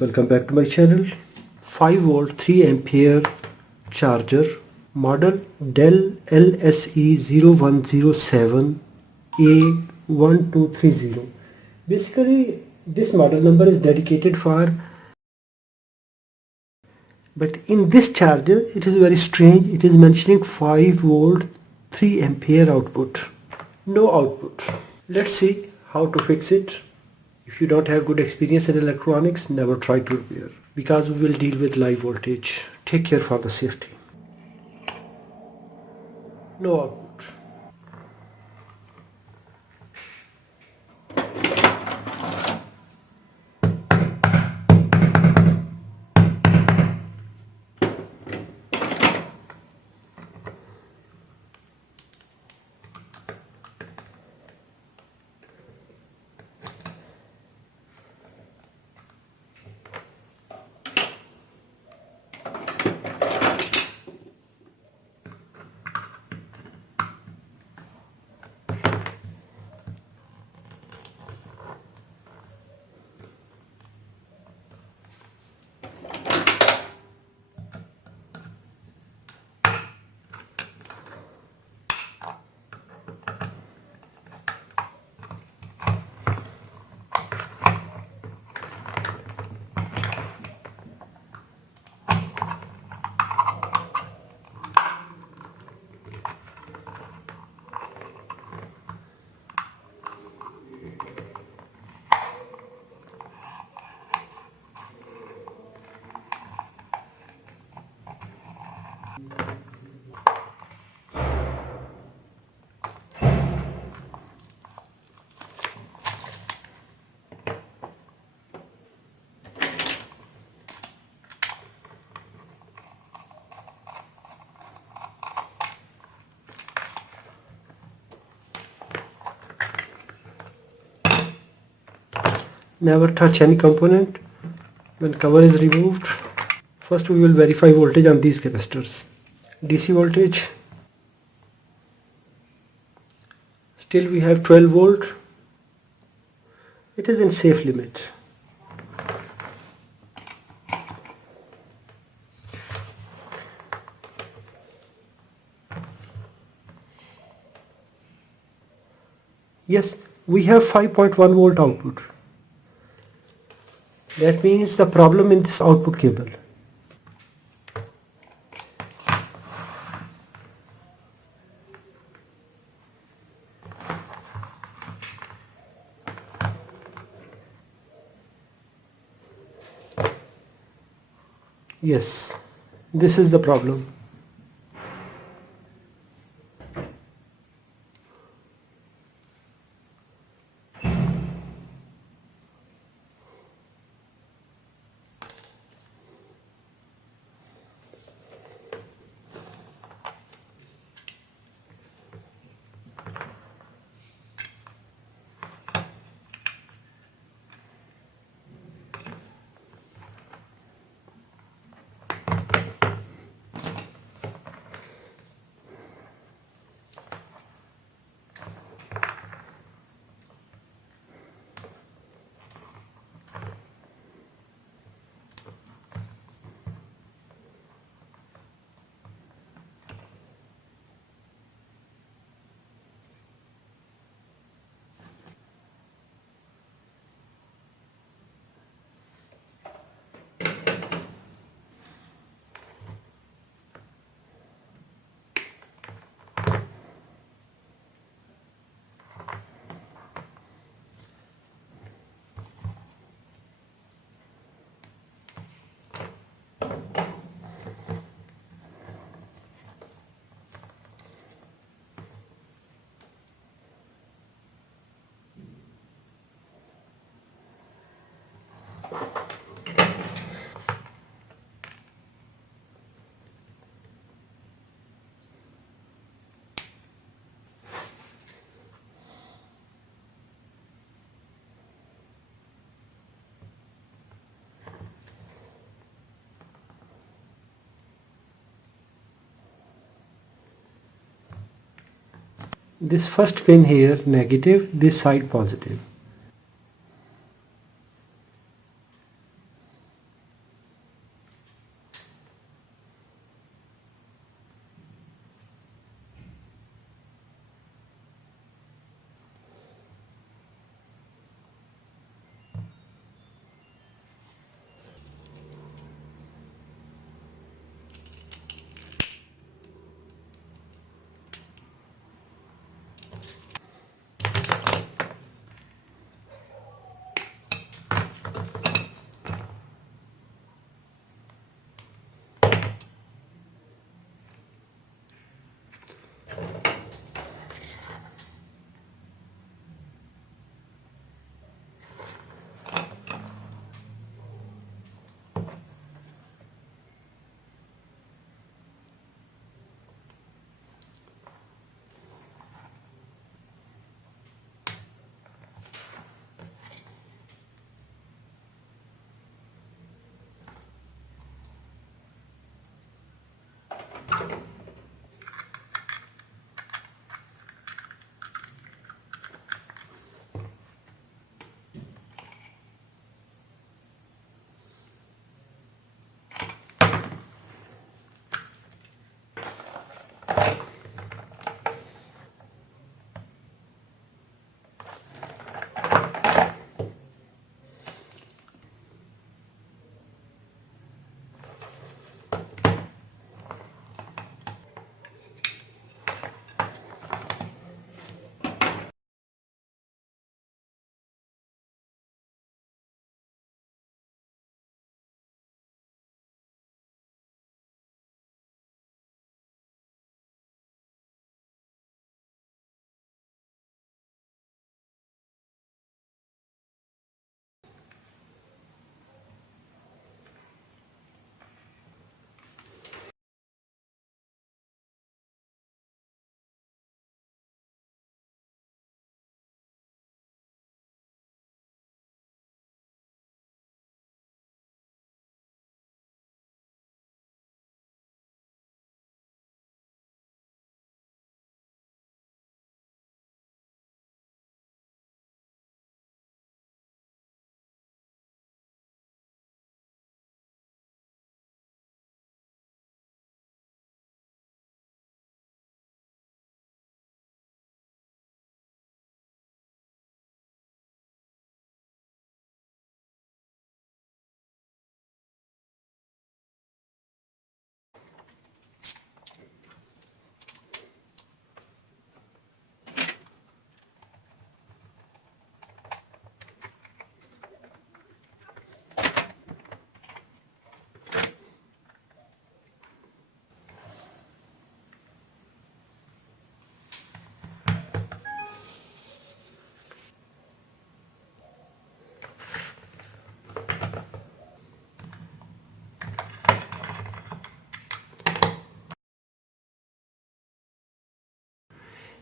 Welcome back to my channel. 5 volt 3 ampere charger, model Dell LSE0107 A1230. Basically this model number is dedicated for, but in this charger it is very strange. It is mentioning 5 volt 3 ampere output, no output. Let's see how to fix it. If you don't have good experience in electronics, never try to repair, because we will deal with live voltage. Take care for the safety. No output. Never touch any component when cover is removed. First we will verify voltage on these capacitors. DC voltage, still we have 12 volt. It is in safe limit. Yes, we have 5.1 volt output. That means the problem in this output cable. Yes, this is the problem. This first pin here negative, this side positive.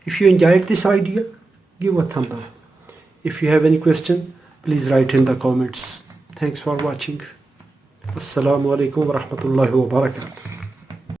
If you enjoyed this idea, give a thumb up. If you have any question, please write in the comments. Thanks for watching. Assalamu alaikum wa rahmatullahi wa barakatuh.